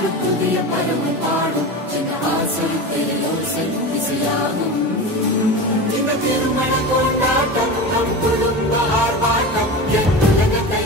ஒரு புதிய பருவம் பாடும் என்ற ஆசை பேரோசை இசையாகும். இந்த திருமண கொண்டாட்டம் நம் குடும்ப ஆர்ப்பாட்டம் என் உலகத்தை